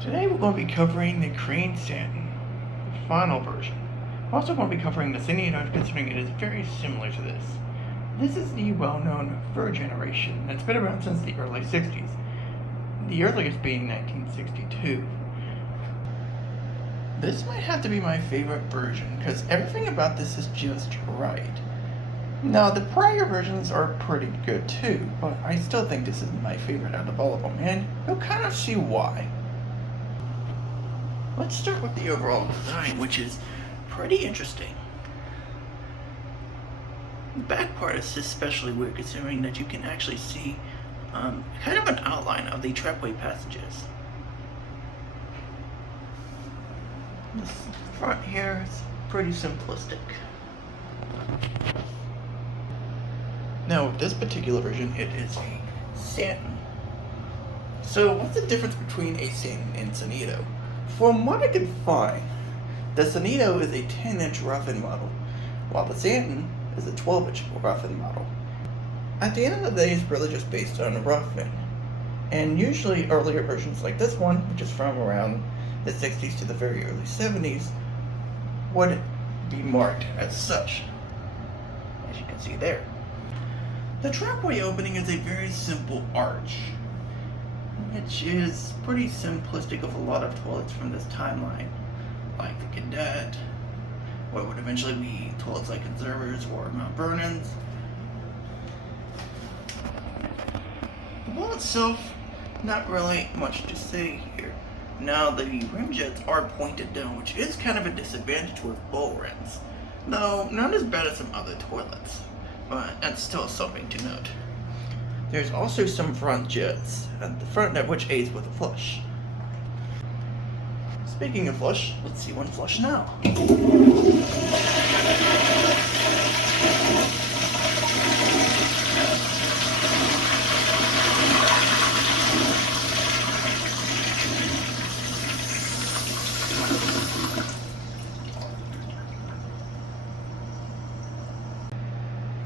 Today we're going to be covering the Crane Saneto, the final version. We're also going to be covering the Saneto, considering it is very similar to this. This is the well-known third generation that's been around since the early 60s, the earliest being 1962. This might have to be my favorite version, because everything about this is just right. Now, the prior versions are pretty good too, but I still think this is my favorite out of all of them, and you'll kind of see why. Let's start with the overall design, which is pretty interesting. The back part is especially weird, considering that you can actually see kind of an outline of the trackway passages. This front here is pretty simplistic. Now, with this particular version, it is a Santon. So, what's the difference between a Santon and Saneto? From what I could find, the Saneto is a 10-inch rough-in model, while the Santon is a 12-inch rough-in model. At the end of the day, it's really just based on the rough-in. And usually earlier versions like this one, which is from around the 60s to the very early 70s, would be marked as such, as you can see there. The trackway opening is a very simple arch, which is pretty simplistic of a lot of toilets from this timeline, like the Cadet, what would eventually be toilets like Observers or Mount Vernon's. The wall itself, not really much to say here. Now, the rim jets are pointed down, which is kind of a disadvantage with bowl rims, though not as bad as some other toilets, but that's still something to note. There's also some front jets at the front, which aids with the flush. Speaking of flush, let's see one flush now.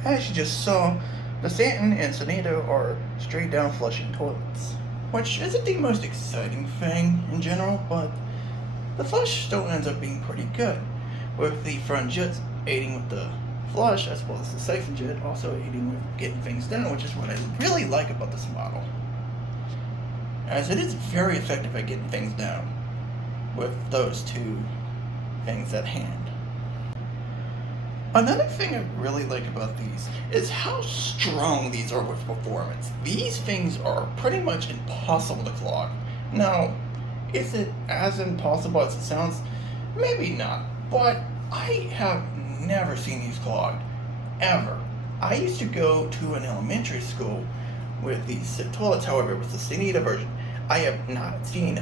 As you just saw, the Santon and Saneto are straight down flushing toilets, which isn't the most exciting thing in general, but the flush still ends up being pretty good, with the front jets aiding with the flush as well as the siphon jet also aiding with getting things down, which is what I really like about this model, as it is very effective at getting things down with those two things at hand. Another thing I really like about these is how strong these are with performance. These things are pretty much impossible to clog. Now, is it as impossible as it sounds? Maybe not, but I have never seen these clogged, ever. I used to go to an elementary school with these toilets, however, with the Saneto version. I have not seen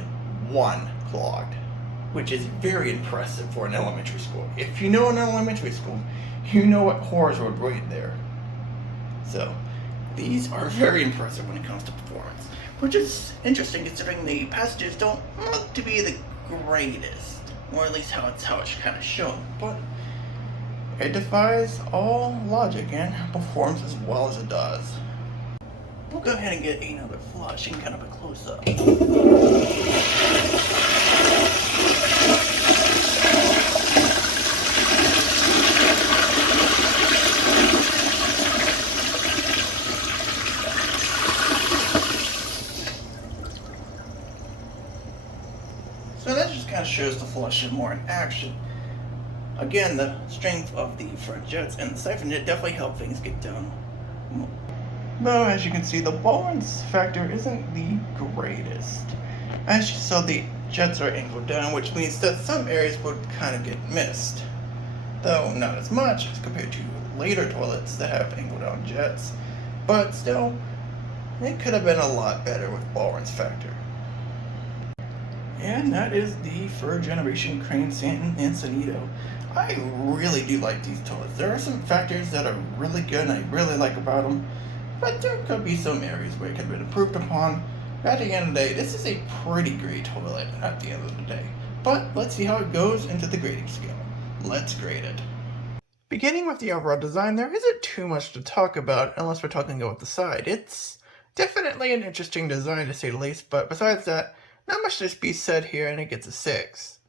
one clogged, which is very impressive for an elementary school. If you know an elementary school, you know what horrors would wait there. So, these are very impressive when it comes to performance, which is interesting considering the passages don't look to be the greatest, or at least how it's kind of shown, but it defies all logic and performs as well as it does. We'll go ahead and get another flush and kind of a close-up. So that just kind of shows the flush more in action. Again, the strength of the front jets and the siphon jet definitely help things get down. Though, as you can see, the balance factor isn't the greatest. As you saw, the jets are angled down, which means that some areas would kind of get missed. Though not as much as compared to later toilets that have angled down jets. But still, it could have been a lot better with balance factor. And that is the third generation Crane Santon and Saneto. I really do like these toilets. There are some factors that are really good and I really like about them, but there could be some areas where it could have been improved upon. At the end of the day, this is a pretty great toilet at the end of the day. But let's see how it goes into the grading scale. Let's grade it. Beginning with the overall design, there isn't too much to talk about unless we're talking about the side. It's definitely an interesting design to say the least, but besides that, not much to be said here, and it gets a 6.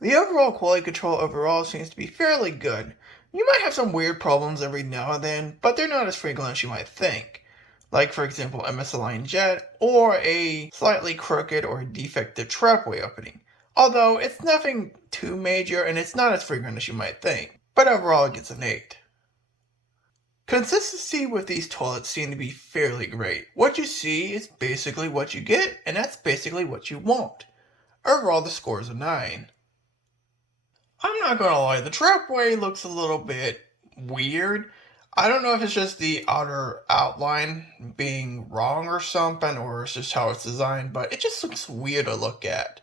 The overall quality control overall seems to be fairly good. You might have some weird problems every now and then, but they're not as frequent as you might think. Like, for example, a misaligned jet, or a slightly crooked or defective trapway opening. Although, it's nothing too major, and it's not as frequent as you might think. But overall, it gets an 8. Consistency with these toilets seem to be fairly great. What you see is basically what you get, and that's basically what you want. Overall, the score is a 9. I'm not gonna lie, the trapway looks a little bit weird. I don't know if it's just the outer outline being wrong or something, or it's just how it's designed, but it just looks weird to look at.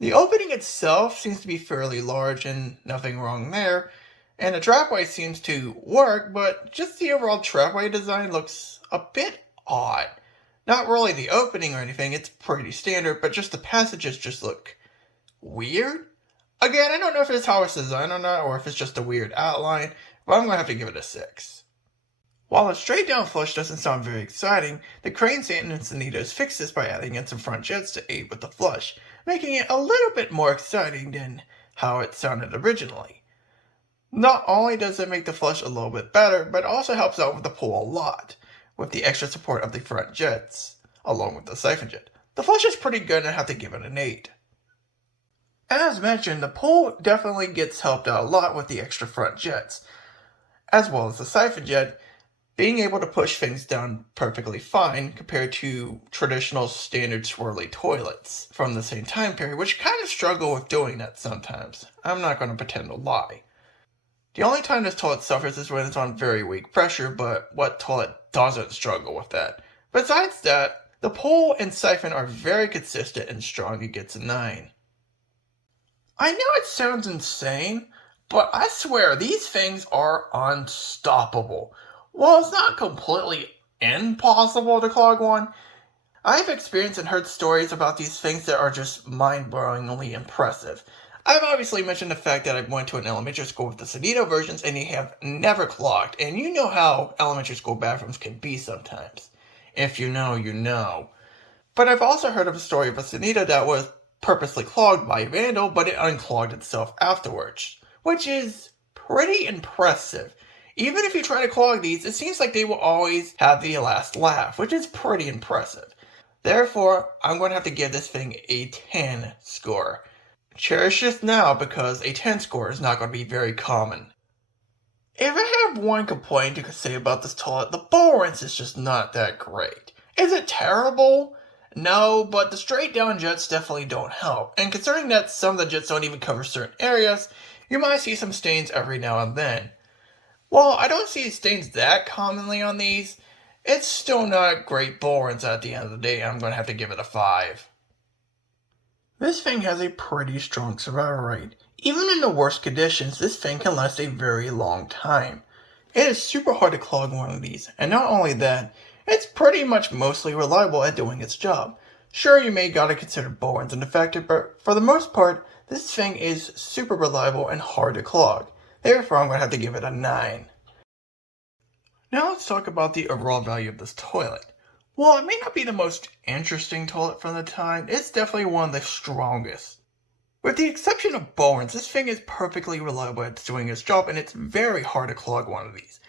The opening itself seems to be fairly large and nothing wrong there, and the trapway seems to work, but just the overall trapway design looks a bit odd. Not really the opening or anything, it's pretty standard, but just the passages just look weird. Again, I don't know if it's how it's designed or not, or if it's just a weird outline, but I'm going to have to give it a 6. While a straight down flush doesn't sound very exciting, the Crane Saneto and Saneto's fixed this by adding in some front jets to aid with the flush, making it a little bit more exciting than how it sounded originally. Not only does it make the flush a little bit better, but it also helps out with the pull a lot, with the extra support of the front jets, along with the siphon jet. The flush is pretty good and I have to give it an 8. As mentioned, the pull definitely gets helped out a lot with the extra front jets, as well as the siphon jet being able to push things down perfectly fine compared to traditional standard swirly toilets from the same time period, which kind of struggle with doing that sometimes. I'm not going to pretend to lie. The only time this toilet suffers is when it's on very weak pressure, but what toilet doesn't struggle with that? Besides that, the pull and siphon are very consistent and strong. It gets a 9. I know it sounds insane, but I swear these things are unstoppable. While it's not completely impossible to clog one, I've experienced and heard stories about these things that are just mind-blowingly impressive. I've obviously mentioned the fact that I went to an elementary school with the Saneto versions and they have never clogged, and you know how elementary school bathrooms can be sometimes. If you know, you know. But I've also heard of a story of a Saneto that was purposely clogged by a vandal, but it unclogged itself afterwards, which is pretty impressive. Even if you try to clog these, it seems like they will always have the last laugh, which is pretty impressive. Therefore, I'm going to have to give this thing a 10 score. Cherish this now because a 10 score is not going to be very common. If I have one complaint to say about this toilet, the bowl rinse is just not that great. Is it terrible? No, but the straight down jets definitely don't help, and considering that some of the jets don't even cover certain areas, you might see some stains every now and then. While I don't see stains that commonly on these, it's still not a great bowl rinse at the end of the day. I'm going to have to give it a 5. This thing has a pretty strong survival rate. Even in the worst conditions, this thing can last a very long time. It is super hard to clog one of these, and not only that, it's pretty much mostly reliable at doing its job. Sure, you may gotta consider bowl rinse an defective, but for the most part, this thing is super reliable and hard to clog. Therefore, I'm gonna have to give it a 9. Now let's talk about the overall value of this toilet. While it may not be the most interesting toilet from the time, it's definitely one of the strongest. With the exception of bowl rinse, this thing is perfectly reliable at doing its job, and it's very hard to clog one of these.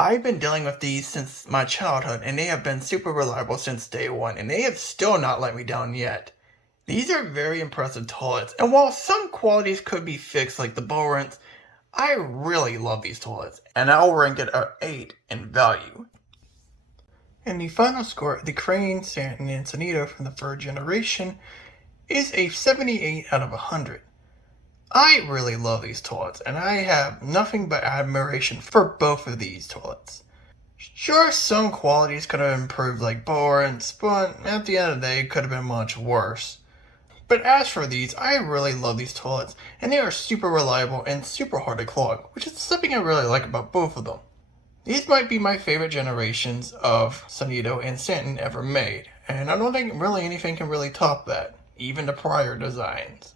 I've been dealing with these since my childhood, and they have been super reliable since day one, and they have still not let me down yet. These are very impressive toilets, and while some qualities could be fixed like the bowl rinse, I really love these toilets, and I'll rank it an 8 in value. And the final score, the Crane Saneto and Santon from the third generation, is a 78 out of 100. I really love these toilets, and I have nothing but admiration for both of these toilets. Sure, some qualities could have improved like bowl rinse, but at the end of the day, it could have been much worse. But as for these, I really love these toilets, and they are super reliable and super hard to clog, which is something I really like about both of them. These might be my favorite generations of Saneto and Santon ever made, and I don't think really anything can really top that, even the prior designs.